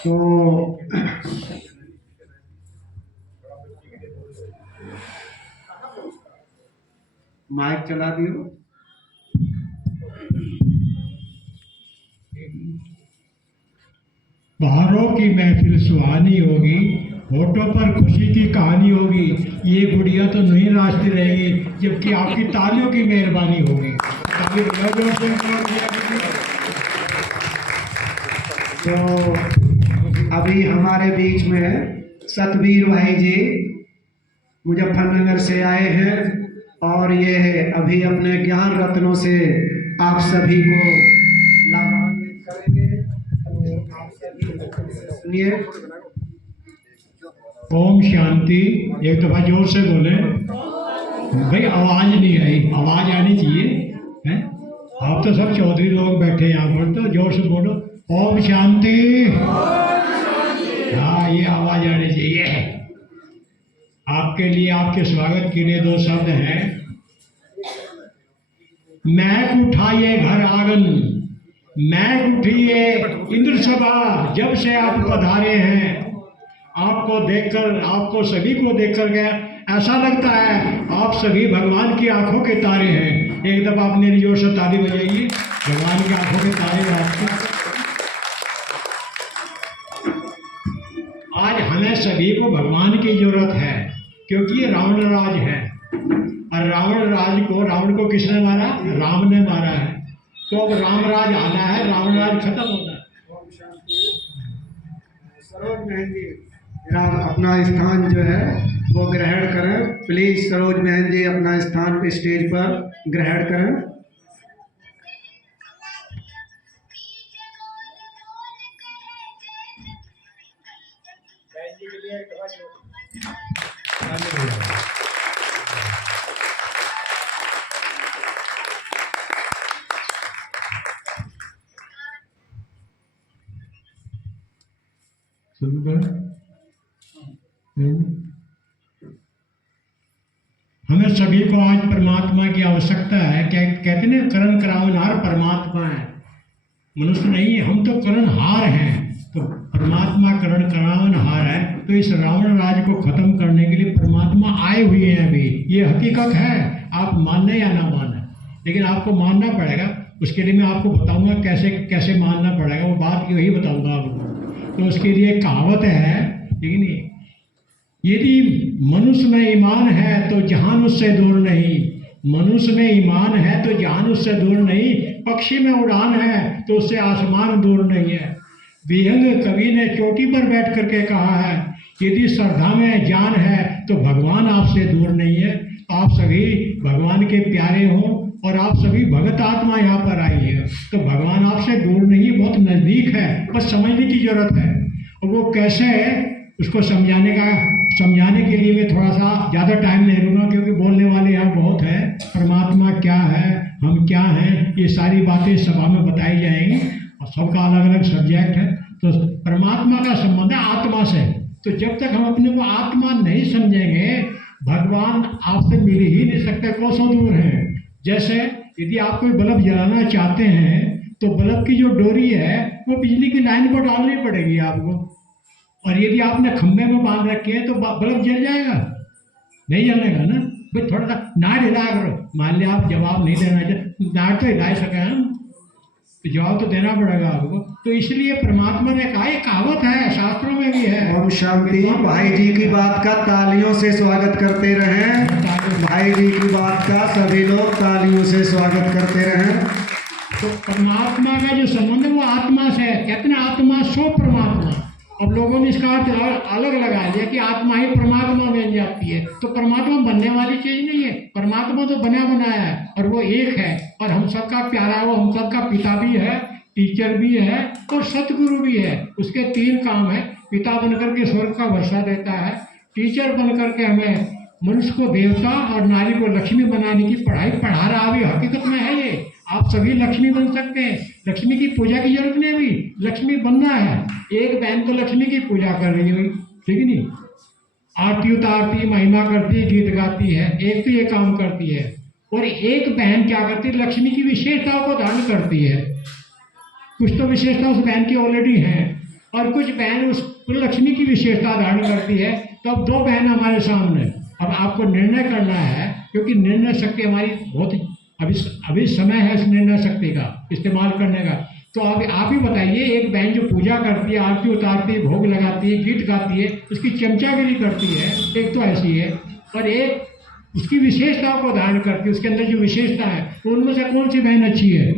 तो माइक चला दियो। बहारों की महफिल सुहानी होगी, होठों पर खुशी की कहानी होगी। ये गुड़िया तो नहीं नाचती रहेगी जबकि आपकी तालियों की मेहरबानी होगी। ताली बजाओ जोर से और गुड़िया के लिए। तो अभी हमारे बीच में सतबीर भाई जी मुजफ्फरनगर से आए हैं और ये अभी अपने ज्ञान रत्नों से आप सभी को लाभान्वित करेंगे। तो आप सभी सुनिए। ओम शांति। एक दफा जोर से बोले भाई, आवाज नहीं आई, आवाज आनी चाहिए हैं। आप तो सब चौधरी लोग बैठे हैं यहाँ पर, तो जोर से बोलो ओम शांति। हाँ, ये आवाज आनी चाहिए। आपके लिए, आपके स्वागत के लिए दो शब्द हैं। महक उठाइए घर आंगन, महक उठिए इंद्र सभा, जब से आप पधारे हैं। आपको देखकर, आपको सभी को देखकर के ऐसा लगता है आप सभी भगवान की आंखों के तारे हैं। एक दफा अपने जोर से ताली बजाइए, भगवान की आंखों के तारे हैं आपके। आज हमें सभी को भगवान की जरूरत है, क्योंकि ये रावण राज है और रावण को किसने मारा? राम ने मारा है। तो अब राम राज आना है, रावण राज खत्म होना है। सरोज बहन जी अपना स्थान जो है वो ग्रहण करें। प्लीज सरोज बहन जी अपना स्थान स्टेज पर ग्रहण करें। हमें सभी को आज परमात्मा की आवश्यकता है। क्या कहते हैं ना, करण करावनहार परमात्मा है, मनुष्य नहीं है। हम तो करणहार हैं, तो परमात्मा करण करावनहार है। तो इस रावण राज को खत्म करने के लिए परमात्मा आए हुए हैं अभी। ये हकीकत है, आप मानने या ना माने, लेकिन आपको मानना पड़ेगा। उसके लिए मैं आपको बताऊंगा कैसे कैसे मानना पड़ेगा, वो बात वही बताऊंगा आपको। तो उसके लिए एक कहावत है, लेकिन यदि मनुष्य में ईमान है तो जहान उससे दूर नहीं। मनुष्य में ईमान है तो जहान उससे दूर नहीं। पक्षी में उड़ान है तो उससे आसमान दूर नहीं है। विहंग कवि ने चोटी पर बैठ करके कहा है, यदि श्रद्धा में जान है तो भगवान आपसे दूर नहीं है। आप सभी भगवान के प्यारे हों और आप सभी भगत आत्मा यहाँ पर आई है, तो भगवान आपसे दूर नहीं है, बहुत नज़दीक है। बस समझने की जरूरत है। और वो कैसे है उसको समझाने के लिए मैं थोड़ा सा ज़्यादा टाइम नहीं लूँगा, क्योंकि बोलने वाले यहाँ बहुत है। परमात्मा क्या है, हम क्या हैं, ये सारी बातें सभा में बताई जाएंगी और सबका अलग अलग सब्जेक्ट है। तो परमात्मा का संबंध है आत्मा से। तो जब तक हम अपने को आत्मा नहीं समझेंगे, भगवान आपसे मिल ही नहीं सकते, कोसों दूर हैं। जैसे यदि आप कोई बल्ब जलाना चाहते हैं तो बल्ब की जो डोरी है वो बिजली की लाइन पर डालनी पड़ेगी आपको, और यदि आपने खंभे में बांध रखे हैं तो बल्ब जल जाएगा? नहीं जलेगा ना। भाई थोड़ा सा नाट हिला करो। मान लिया आप जवाब नहीं देना चाहते, नाट तो हिला सके हम, तो जवाब तो देना पड़ेगा आपको। तो इसलिए परमात्मा ने कहा, एक कहावत है, शास्त्रों में भी है। ओम शांति। भाई जी की बात का तालियों से स्वागत करते रहें। भाई जी की बात का सभी लोग तालियों से स्वागत करते रहें। तो परमात्मा का जो संबंध है वो आत्मा से है। कहते हैं आत्मा सो परमात्मा। अब लोगों ने इसका अर्थ अलग लगा दिया कि आत्मा ही परमात्मा बन जाती है। तो परमात्मा बनने वाली चीज नहीं है, परमात्मा तो बना बनाया है और वो एक है और हम सबका प्यारा है। वो हम सबका पिता भी है, टीचर भी है और सतगुरु भी है। उसके तीन काम है, पिता बनकर के स्वर्ग का वर्षा देता है, टीचर बनकर के हमें मनुष्य को देवता और नारी को लक्ष्मी बनाने की पढ़ाई पढ़ा रहा भी। हकीकत में है ये, आप सभी लक्ष्मी बन सकते हैं। लक्ष्मी की पूजा की जरूरत नहीं, अभी लक्ष्मी बनना है। एक बहन तो लक्ष्मी की पूजा कर रही है, ठीक है नहीं, आरती उतारती, महिमा करती, गीत गाती है, एक तो ये काम करती है। और एक बहन क्या करती है, लक्ष्मी की विशेषताओं को धारण करती है। कुछ तो विशेषता उस बहन की ऑलरेडी है, और कुछ बहन उस लक्ष्मी की विशेषता धारण करती है। तो अब दो बहन हमारे सामने, अब आपको निर्णय करना है, क्योंकि निर्णय शक्ति हमारी बहुत अभी अभी समय है इस निर्णय शक्ति का इस्तेमाल करने का। तो आप ही बताइए, एक बहन जो पूजा करती है, आरती उतारती है, भोग लगाती है, गीत गाती है, उसकी चमचागिरी करती है, एक तो ऐसी है, और एक उसकी विशेषताओं को धारण करती है, उसके अंदर जो विशेषता है, तो उनमें से कौन सी बहन अच्छी है?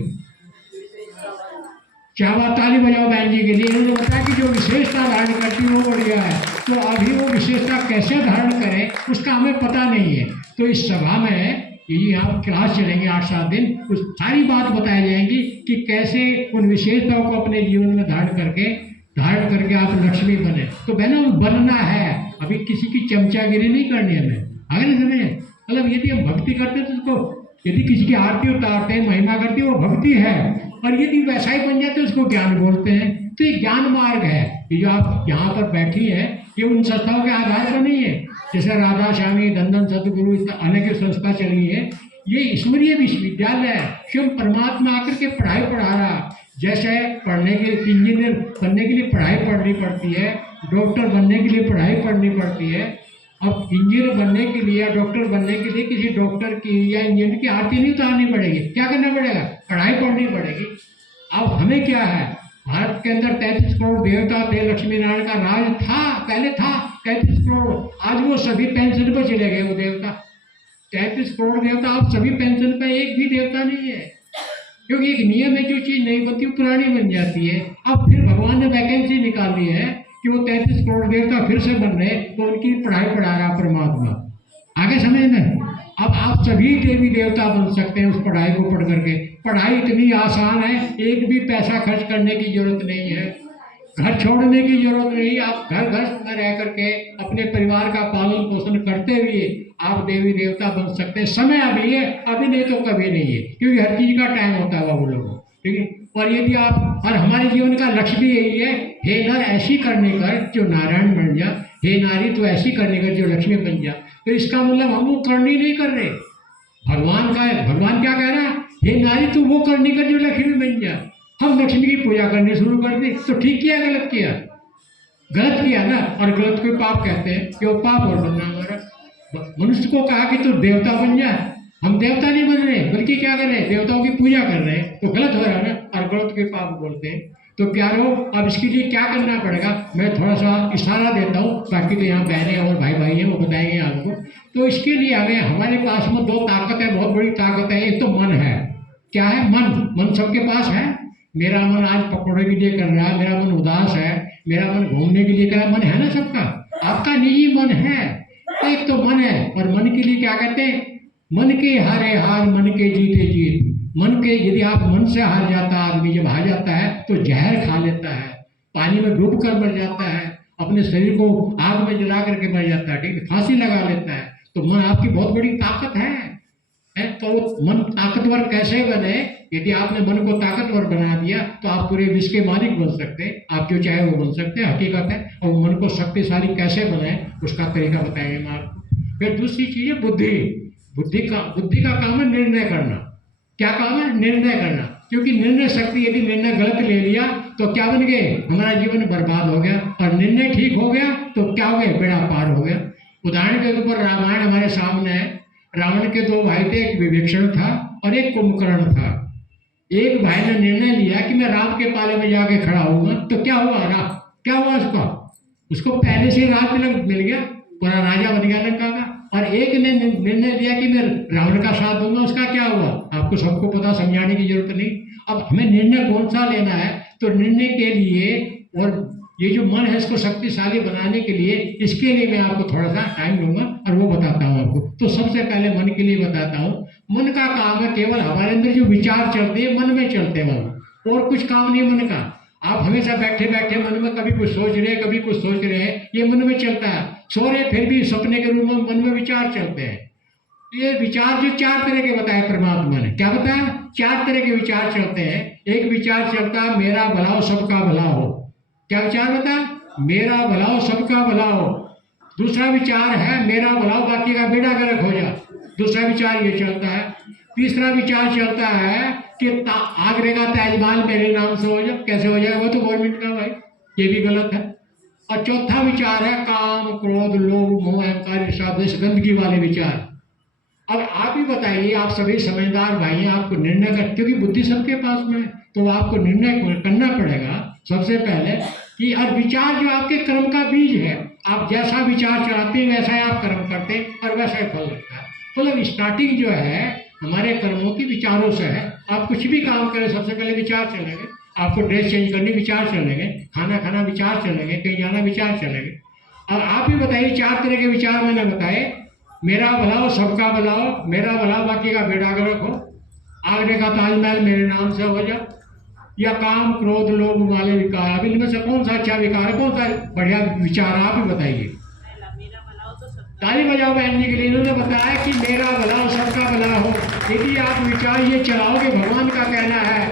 क्या बात, ताली बजाओ बहन जी के लिए। इन्होंने बताया कि जो विशेषता धारण करती है वो बढ़िया है। तो अभी वो विशेषता कैसे धारण करें उसका हमें पता नहीं है। तो इस सभा में ये यहाँ क्लास चलेंगे 8-7 दिन, उस सारी बात बताई जाएंगी कि कैसे उन विशेषताओं को अपने जीवन में धारण करके आप लक्ष्मी बने। तो बहनों, बनना है, अभी किसी की चमचागिरी नहीं करनी हमें। अगर समझे, मतलब यदि हम भक्ति करते हैं तो उसको, यदि किसी की आरती उतारते हैं, महिमा करते हैं, वो भक्ति है। और यदि वैसा ही बन जाते हैं उसको ज्ञान बोलते हैं। तो ये ज्ञान मार्ग है। ये जो आप यहाँ पर बैठी हैं, ये उन संस्थाओं के आधार पर नहीं है। जैसे राधा स्वामी, दंदन सतगुरु, अनेक संस्था चली है, ये ईश्वरीय विश्वविद्यालय है। स्वयं परमात्मा आकर के पढ़ाई पढ़ा रहा। जैसे पढ़ने के लिए, इंजीनियर बनने के लिए पढ़ाई पढ़नी पड़ती है, डॉक्टर बनने के लिए पढ़ाई पढ़नी पड़ती है। अब इंजीनियर बनने के लिए या डॉक्टर बनने के लिए किसी डॉक्टर की या इंजीनियर की आरती नहीं उतारनी पड़ेगी। क्या करना पड़ेगा? पढ़ाई पढ़नी पड़ेगी। अब हमें क्या है, भारत के अंदर 33 करोड़ देवता थे, लक्ष्मी नारायण का राज था, पहले था 33 करोड़। आज वो सभी पेंशन पर चले गए। वो देवता 33 करोड़ देवता, अब सभी पेंशन पर, एक भी देवता नहीं है। क्योंकि एक नियम है, जो चीज़ नहीं बनती वो पुरानी बन जाती है। अब फिर भगवान ने वैकेंसी निकाली है कि वो 33 करोड़ देवता फिर से बन रहे, तो उनकी पढ़ाई पढ़ा रहा परमात्मा। आगे समझ में? अब आप सभी देवी देवता बन सकते हैं उस पढ़ाई को पढ़ करके। पढ़ाई इतनी आसान है, एक भी पैसा खर्च करने की जरूरत नहीं है, घर छोड़ने की जरूरत नहीं। आप घर में रह करके अपने परिवार का पालन पोषण करते हुए आप देवी देवता बन सकते हैं। समय अभी है, अभी नहीं तो कभी नहीं है, क्योंकि हर चीज का टाइम होता है बाबू लोगों। ठीक है। और यदि आप, और हमारे जीवन का लक्ष्य भी यही है, हे नर ऐसी करने कर जो नारायण बन जा, हे नारी तो ऐसी करने कर जो लक्ष्मी बन जा। तो इसका मतलब हम वो करनी नहीं कर रहे। भगवान क्या कह रहा है? हे नारी तू वो करनी कर जो लक्ष्मी बन जा। हम लक्ष्मी की पूजा करनी शुरू कर दी, तो ठीक किया गलत किया? गलत किया ना। और गलत को पाप कहते हैं, कि वो पाप और बनना हमारा। मनुष्य को कहा कि तू देवता बन जा, हम देवता नहीं बन रहे, बल्कि क्या कर रहे हैं? देवताओं की पूजा कर रहे हैं। तो गलत हो रहा है ना, और गलत के पाप बोलते हैं। तो प्यारो, अब इसके लिए क्या करना पड़ेगा, मैं थोड़ा सा इशारा देता हूँ, बाकी तो यहाँ बहनें और भाई हैं वो बताएंगे आपको। तो इसके लिए हमें, हमारे पास में दो ताकत है, बहुत बड़ी ताकत है। एक तो मन है। क्या है? मन सबके पास है। मेरा मन आज पकौड़े के लिए कर रहा है, मेरा मन उदास है, मेरा मन घूमने के लिए कर रहा है। मन है ना सबका? आपका निजी मन है। एक तो मन है। और मन के लिए क्या कहते हैं? मन के हारे हार, मन के जीते जीत। मन के, यदि आप मन से हार जाता है आदमी, जब हार जाता है तो जहर खा लेता है, पानी में डूब कर मर जाता है, अपने शरीर को आग में जला करके मर जाता है, ठीक है, फांसी लगा लेता है। तो मन आपकी बहुत बड़ी ताकत है। तो मन ताकतवर कैसे बने? यदि आपने मन को ताकतवर बना दिया तो आप पूरे विश्व के मालिक बन सकते हैं। आप जो चाहे वो बन सकते हैं, हकीकत है। और मन को शक्तिशाली कैसे बनाए उसका तरीका बताएंगे हम आपको। फिर दूसरी चीज है बुद्धि। बुद्धि का काम है निर्णय करना। क्या काम है? निर्णय करना। क्योंकि निर्णय शक्ति, यदि निर्णय गलत ले लिया तो क्या बन गए? हमारा जीवन बर्बाद हो गया। और निर्णय ठीक हो गया तो क्या हो गया? बेड़ा पार हो गया। उदाहरण के ऊपर रामायण हमारे सामने है। रावण के दो भाई थे, एक विभीषण था और एक कुंभकर्ण था। एक भाई ने निर्णय लिया कि मैं राम के पाले में जाके खड़ा होऊंगा। तो क्या हुआ? क्या हुआ उसको पहले से राज मिल गया, पूरा राजा बन गया लंका का। और एक ने निर्णय लिया कि मैं रावण का साथ दूंगा, उसका क्या हुआ? आपको सबको पता, समझाने की जरूरत नहीं। अब हमें निर्णय कौन सा लेना है? तो निर्णय के लिए, और ये जो मन है इसको शक्तिशाली बनाने के लिए, इसके लिए मैं आपको थोड़ा सा टाइम दूंगा और वो बताता हूँ आपको। तो सबसे पहले मन के लिए बताता हूँ। मन का काम है केवल हमारे अंदर जो विचार चलते हैं, मन में चलते हैं, और कुछ काम नहीं मन का। आप हमेशा बैठे बैठे मन में कभी कुछ सोच रहे हैं, कभी कुछ सोच रहे हैं, ये मन में चलता है। सो रहे फिर भी सपने के रूप में मन में विचार चलते हैं। ये विचार जो 4 तरह के बताए परमात्मा ने। क्या बताया? 4 तरह के विचार चलते हैं। एक विचार चलता है मेरा भला हो सबका भला हो। क्या विचार बता? मेरा भला हो सबका भला हो। दूसरा विचार है मेरा भला हो बाकी का बेड़ा गर्क हो जा। दूसरा विचार ये चलता है। तीसरा विचार चलता है कि आगरे का ताजमहल मेरे नाम से हो जाए। कैसे हो जाएगा? वो तो गवर्नमेंट का भाई, ये भी गलत है। और चौथा विचार है काम, क्रोध, लोभ, मोह, अहंकार, ईर्ष्या, द्वेष, गंदगी वाले विचार। अब आप ही बताइए, आप सभी समझदार भाई हैं, आपको निर्णय कर, क्योंकि बुद्धि सबके पास में है, तो आपको निर्णय करना पड़ेगा सबसे पहले कि और विचार जो आपके कर्म का बीज है, आप जैसा विचार चलाते हैं वैसा ही आप कर्म करते हैं और वैसा ही फल लगता है। मतलब स्टार्टिंग जो है हमारे कर्मों की विचारों से है। आप कुछ भी काम करें सबसे पहले विचार चलेंगे, आपको ड्रेस चेंज करनी विचार चलेंगे, खाना खाना विचार चलेंगे, कहीं जाना विचार चलेंगे। और आप ही बताइए, 4 तरह के विचार मैंने बताए, मेरा भलाओ सबका भलाओ, मेरा भला बाकी का बेड़ा गर्क हो, आगरे का ताजमहल मेरे नाम से हो जाए, या काम, क्रोध, लोभ वाले विकार। अब इनमें से कौन सा अच्छा विकार है, कौन सा बढ़िया विचार, आप ही बताइए। ताली बजाओ बहन जी के लिए। इन्होंने बताया कि मेरा भला हो सबका भला हो। यदि आप विचार ये चलाओगे, भगवान का कहना है,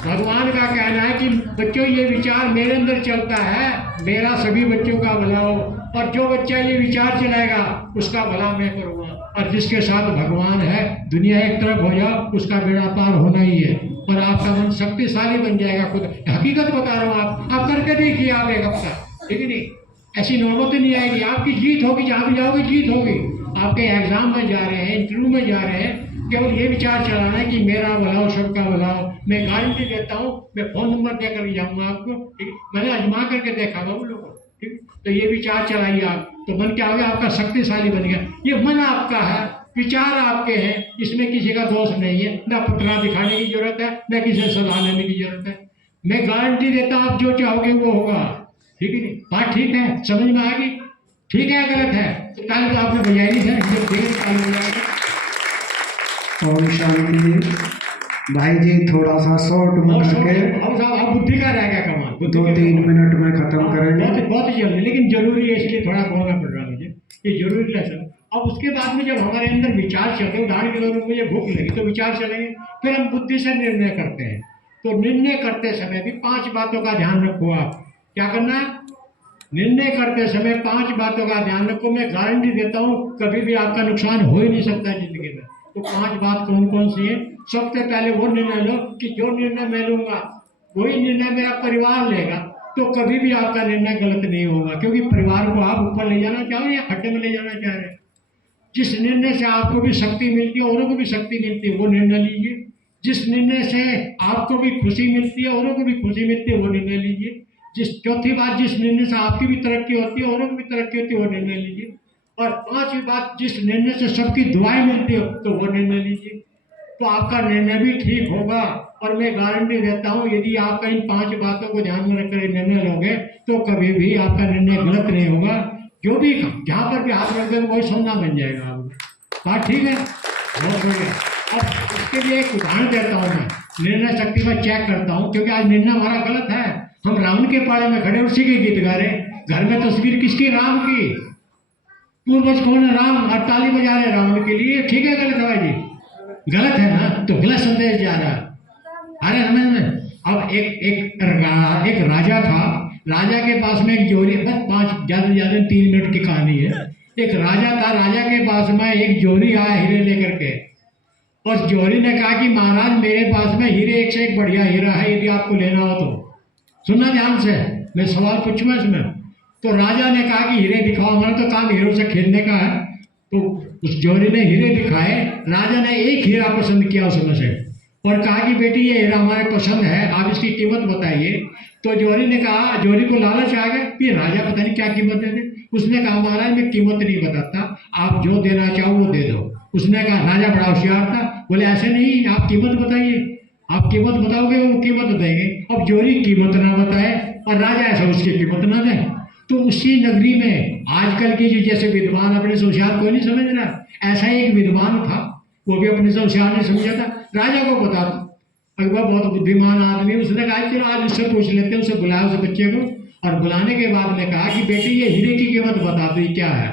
भगवान का कहना है कि बच्चों ये विचार मेरे अंदर चलता है, मेरा सभी बच्चों का भला हो, और जो बच्चा ये विचार चलाएगा उसका भला मैं करूँगा। और जिसके साथ भगवान है, दुनिया एक तरफ हो जाओ, उसका बेड़ा पार होना ही है, और आपका मन शक्तिशाली बन जाएगा। खुद हकीकत बता रहा हूँ, आप करके देखिए, आप एक हफ्ता, ठीक है नहीं, ऐसी नौबत नहीं आएगी, आपकी जीत होगी, जहाँ भी जाओगे जीत होगी। आपके एग्जाम में जा रहे हैं, इंटरव्यू में जा रहे हैं, केवल ये विचार चलाना है कि मेरा भला हो सबका भला हो। मैं गारंटी देता हूँ, मैं फोन नंबर देकर जाऊँगा आपको, ठीक, मैंने आजमा करके देखा बाबू लोगों, ठीक। तो ये विचार चलाइए आप, तो मन क्या हो गया, आपका शक्तिशाली बन गया। ये मन आपका है, विचार आपके हैं, इसमें किसी का दोष नहीं है, ना पुतला दिखाने की जरूरत है, ना किसी से सलाह लेने की जरूरत है। मैं गारंटी देता हूँ, आप जो चाहोगे वो होगा, ठीक है नहीं। बात ठीक है, समझ में आ गई? ठीक है, गलत है तो कल तो आपने बजाई नहीं है, जब देर कल हो जाएगा। ओम शांति। भाई जी थोड़ा सा शॉर्ट में करके अब बुद्धि का रह गया कमाल, 2-3 मिनट में खत्म करेंगे। बहुत ही जल्दी, लेकिन जरूरी है, इसलिए थोड़ा बोलना पड़ रहा है मुझे, ये जरूरी लेसन। अब उसके बाद में जब हमारे अंदर विचार चलते हैं, उदाहरण के तौर पर मुझे भूख लगी तो विचार चलेंगे, फिर हम बुद्धि से निर्णय करते हैं। तो निर्णय करते समय भी 5 बातों का ध्यान रखो। आप क्या करना है, निर्णय करते समय 5 बातों का ध्यान रखो। मैं गारंटी देता हूँ कभी भी आपका नुकसान हो ही नहीं सकता जिंदगी में। तो 5 बात कौन कौन सी है? सबसे पहले वो निर्णय लो कि जो निर्णय मैं लूंगा वही निर्णय मेरा परिवार लेगा, तो कभी भी आपका निर्णय गलत नहीं होगा, क्योंकि परिवार को आप ऊपर ले जाना चाहो या खड्डे में ले जाना चाह रहे हैं। जिस निर्णय से आपको भी शक्ति मिलती है, औरों को भी शक्ति मिलती है, वो निर्णय लीजिए। जिस निर्णय से आपको भी खुशी मिलती है, औरों को भी खुशी मिलती है, वो निर्णय लीजिए। चौथी बात, जिस निर्णय से आपकी भी तरक्की होती है, औरों की भी तरक्की होती है, वो निर्णय लीजिए। और 5वीं बात, जिस निर्णय से सबकी दुआएं मिलती हो, तो वो निर्णय लीजिए। तो आपका निर्णय भी ठीक होगा। और मैं गारंटी देता हूँ, यदि आप इन 5 बातों को ध्यान में रखकर निर्णय लोगे तो कभी भी आपका निर्णय गलत नहीं होगा। जो भी जहाँ पर भी हाथ रख देंगे वही सोना बन जाएगा आपको। बात ठीक है, बहुत बढ़िया। अब इसके लिए एक उदाहरण देता हूँ, मैं निर्णय शक्ति में चेक करता हूँ, क्योंकि आज निर्णय हमारा गलत है। हम रावण के पाड़े में खड़े उसी के गीत गा रहे, घर में तस्वीर किसकी? राम की। पूर्वज कौन है? राम। और ताली बजा रहे रावण के लिए। ठीक है, गलत है भाई जी? गलत है ना, तो गलत संदेश जा रहा है। अरे हमें अब एक राजा था, राजा के पास में एक जोरी, बस 5 ज्यादा से ज्यादा 3 मिनट की कहानी है। एक राजा था, राजा के पास में एक जोरी आया हीरे लेकर के, और जोरी ने कहा कि महाराज मेरे पास में हीरे, एक से एक बढ़िया हीरा है, यदि आपको लेना हो तो। सुनना ध्यान से, मैं सवाल पूछूंगा इसमें। तो राजा ने कहा कि हीरे दिखाओ, हमारा तो काम हीरों से खेलने का है। तो उस जोरी ने हीरे दिखाए। राजा ने एक हीरा पसंद किया उसमें से और कहा कि बेटी ये हीरा हमारे पसंद है, आप इसकी कीमत बताइए। तो जोरी ने कहा, जोरी को लालच आ गया कि राजा पता नहीं क्या कीमत दे दे। उसने कहा महाराज मैं कीमत नहीं बताता, आप जो देना चाहो वो दे दो। उसने कहा, राजा बड़ा होशियार था, बोले ऐसे नहीं, आप कीमत बताइए, आप कीमत बताओगे वो कीमत देंगे। अब जोरी कीमत ना बताए और राजा ऐसा उसकी कीमत ना दे, तो उसी नगरी में आजकल के जो जैसे विद्वान अपने से होशियार कोई नहीं समझ रहा, ऐसा ही एक विद्वान था, वो भी अपने से होशियार नहीं समझा था। राजा को बता दो, अकबर बहुत बुद्धिमान आदमी, उसने कहा चलो आज उससे पूछ लेते हैं। उसे बुलाया उस बच्चे को, और बुलाने के बाद ने कहा कि बेटी ये हीरे की कीमत बता दो, ये क्या है।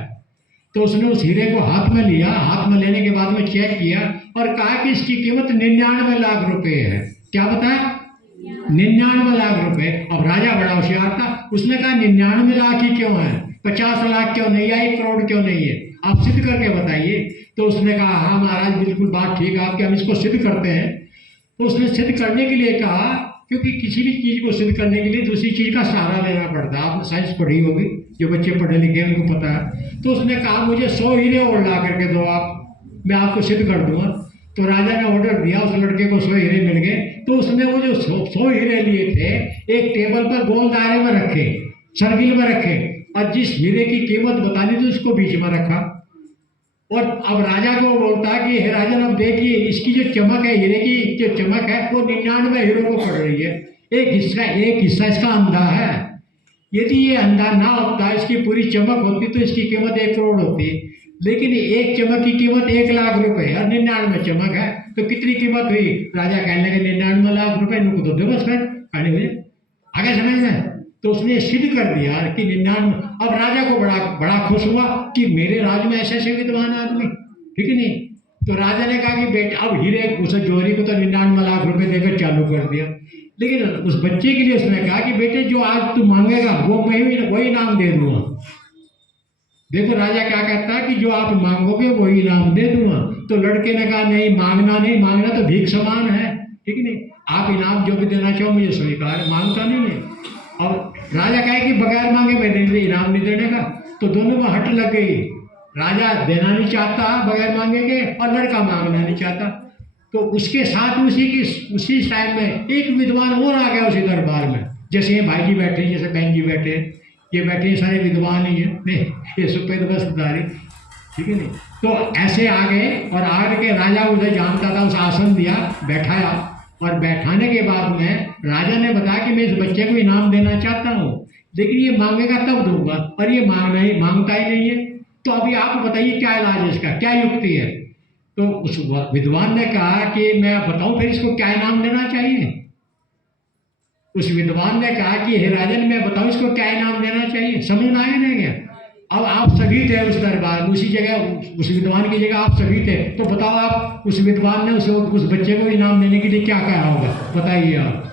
तो उसने उस हीरे को हाथ में लिया, हाथ में लेने के बाद में चेक किया और कहा कि इसकी कीमत 99 लाख रुपए है। क्या बताया? 99 लाख रुपए। अब राजा बड़ा होशियार था, उसने कहा 99 लाख ही क्यों है, 50 लाख क्यों नहीं है, 1 करोड़ क्यों नहीं है, आप सिद्ध करके बताइए। तो उसने कहा हाँ महाराज बिल्कुल बात ठीक है आपकी, हम इसको सिद्ध करते हैं। तो उसने सिद्ध करने के लिए कहा क्योंकि किसी भी चीज़ को सिद्ध करने के लिए दूसरी चीज़ का सहारा लेना पड़ता है। आपने साइंस पढ़ी होगी, जो बच्चे पढ़े लिखे हैं उनको पता है। तो उसने कहा मुझे 100 हीरे और ला करके दो आप, मैं आपको सिद्ध कर दूंगा। तो राजा ने ऑर्डर दिया, उस लड़के को 100 हीरे मिल गए। तो उसने वो जो 100 हीरे लिए थे एक टेबल पर गोल दायरे में रखे, सर्किल में रखे, और जिस हीरे की कीमत बतानी थी उसको बीच में रखा। और अब राजा को बोलता कि हे राजन, अब देखिए इसकी जो चमक है, हीरे की जो चमक है वो 99 हीरो को पड़ रही है। एक हिस्सा इसका अंधा है। यदि ये अंधा ना होता, इसकी पूरी चमक होती तो इसकी कीमत 1 करोड़ होती। लेकिन एक चमक की कीमत 1 लाख रुपए और 99 चमक है, तो कितनी कीमत हुई? राजा कहने लगे 99 लाख रुपए, इनको तो दो बस फिर कहने हुए आगे समझ में। तो उसने सिद्ध कर दिया कि 99। अब राजा को बड़ा खुश हुआ कि मेरे राज में ऐसे ऐसे विद्वान आदमी, ठीक है नहीं। तो राजा ने कहा कि बेटा, अब हीरे उस जौहरी को तो 99 लाख रुपए देकर चालू कर दिया। लेकिन उस बच्चे के लिए उसने कहा कि बेटे जो आज तू मांगेगा वो मैं ही वही इनाम दे दूंगा। देखो राजा क्या कहता है कि जो आप मांगोगे वही इनाम दे दूंगा। तो लड़के ने कहा नहीं, मांगना नहीं, मांगना तो भीख समान है, ठीक नहीं। आप इनाम जो भी देना चाहो मुझे स्वीकार है, मांगता नहीं है। और राजा कहे कि बगैर मांगे मैं दे इनाम नहीं देने का। तो दोनों में हट लग गई। राजा देना नहीं चाहता बगैर मांगे के, और लड़का मांगना नहीं चाहता। तो उसके साथ उसी टाइम में एक विद्वान और आ गया उसी दरबार में। जैसे ये भाई जी बैठे, जैसे बहन जी बैठे, ये बैठे सारे विद्वान ही हैं, ये सफेद वस्त्रधारी, ठीक है नहीं। तो ऐसे आ गए और आगे राजा उसे जानता था, उसे आसन दिया, बैठाया। और बैठाने के बाद में राजा ने बताया कि मैं इस बच्चे को इनाम देना चाहता हूँ, लेकिन ये मांगेगा तब दूंगा, और ये मांगता ही नहीं है। तो अभी आप बताइए क्या इलाज है इसका, क्या युक्ति है? तो उस विद्वान ने कहा कि मैं बताऊं फिर इसको क्या इनाम देना चाहिए। उस विद्वान ने कहा कि हे राजन, मैं बताऊं इसको क्या इनाम देना चाहिए। समझ में आया नहीं गया? अब आप सभी थे उस दरबार में, उसी जगह उस विद्वान की जगह आप सभी थे। तो बताओ आप उस विद्वान ने उस बच्चे को इनाम देने के लिए क्या कहा होगा, बताइए आप।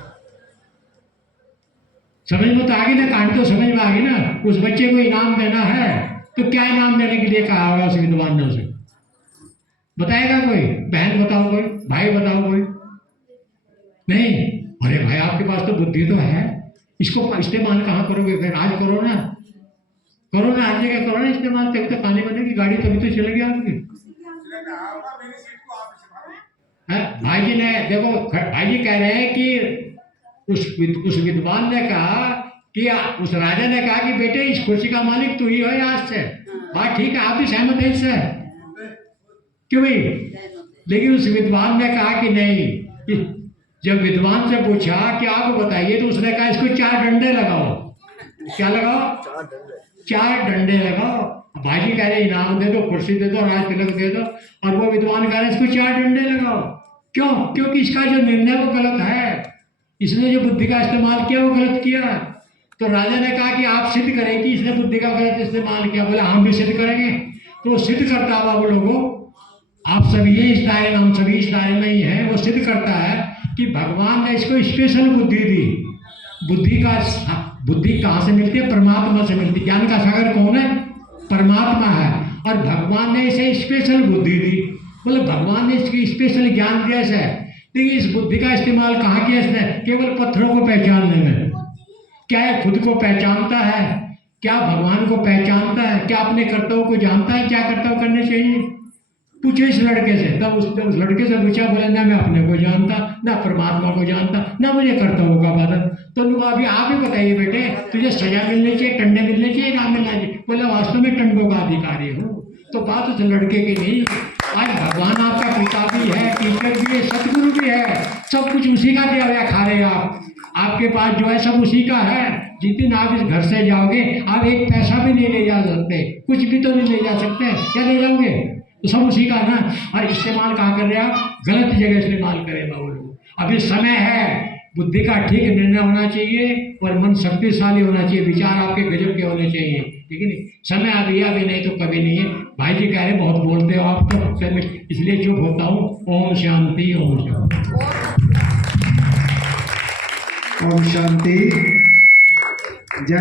समझ में तो आ गई ना, कहानी तो समझ में आ गई ना। उस बच्चे को इनाम देना है तो क्या इनाम देने के लिए कहा होगा उस विद्वान ने उसे? बताएगा कोई? बहन बताओ, कोई भाई बताओ, कोई नहीं। अरे भाई आपके पास तो बुद्धि तो है, इसको इस्तेमाल कहाँ करोगे फिर? आज करो ना, करो ना, हर जगह करो ना इस्तेमाल, तभी तो खाने बनेगी, गाड़ी तभी तो चलेगी आपकी। भाई जी ने देखो, भाई जी कह रहे हैं कि उस विद्वान ने कहा कि उस राजा ने कहा कि बेटे इस कुर्सी का मालिक तू ही हो आज से। बात ठीक है, आप भी सहमत हैं इससे? क्यों भाई? लेकिन उस विद्वान ने कहा कि नहीं। जब विद्वान से पूछा कि आप बताइए, तो उसने कहा इसको 4 डंडे लगाओ। क्या लगाओ? 4 डंडे लगाओ। भाई जी कह रहे इनाम दे दो, कुर्सी दे दो, राज तिलक दे दो, और वो विद्वान कह रहे इसको 4 डंडे लगाओ। क्यों? क्योंकि इसका जो निर्णय वो गलत है, इसने जो बुद्धि का इस्तेमाल किया वो गलत किया। तो राजा ने कहा कि आप सिद्ध करें कि इसने बुद्धि का गलत इस्तेमाल किया। बोले हम भी सिद्ध करेंगे। तो वो सिद्ध करता है, बाबू लोगों आप सभी इस दायरे में, हम सभी इस दायरे में ही हैं। वो सिद्ध करता है कि भगवान ने इसको स्पेशल बुद्धि दी। बुद्धि कहाँ से मिलती है? परमात्मा से मिलती है। ज्ञान का सागर कौन है? परमात्मा है। और भगवान ने इसे स्पेशल बुद्धि दी। बोले भगवान ने इसकी स्पेशल ज्ञान दिया है, लेकिन इस बुद्धि का इस्तेमाल कहाँ किया इसने? केवल पत्थरों को पहचानने में। क्या है? खुद को पहचानता है? क्या भगवान को पहचानता है? क्या अपने कर्तव्य को जानता है? क्या कर्तव्य करने चाहिए? पूछे इस लड़के से। तब उस लड़के से पूछा, बोले ना मैं अपने को जानता, ना परमात्मा को जानता, ना मुझे कर्तव्यों का पालन। तो लोग अभी आप ही बताइए बेटे, तुझे सजा मिलनी चाहिए, टंडे मिलने चाहिए, ना मिलना चाहिए? बोले वास्तव में टंडों का अधिकारी हूँ। तो बात उस लड़के की नहीं। आज भगवान आपका पिता भी है, टीचर भी है, सतगुरु भी है, सब कुछ उसी का दिया हुआ खा रहे आप। आपके पास जो है सब उसी का है। जिस दिन आप इस घर से जाओगे, आप एक पैसा भी नहीं ले जा सकते, कुछ भी तो नहीं ले जा सकते। क्या ले जाओगे? तो सब उसी का ना। और इस्तेमाल कहाँ कर रहे हैं आप? गलत जगह इस्तेमाल करें बाबू लोग। अभी समय है, बुद्धि का ठीक निर्णय होना चाहिए और मन शक्तिशाली होना चाहिए, विचार आपके गजब के होने चाहिए, ठीक है नहीं? समय अभी नहीं तो कभी नहीं है। भाई जी कह रहे बहुत बोलते हो आप, तो इसलिए चुप होता हूँ। ओम शांति, ओम शांति, ओम शांति। जय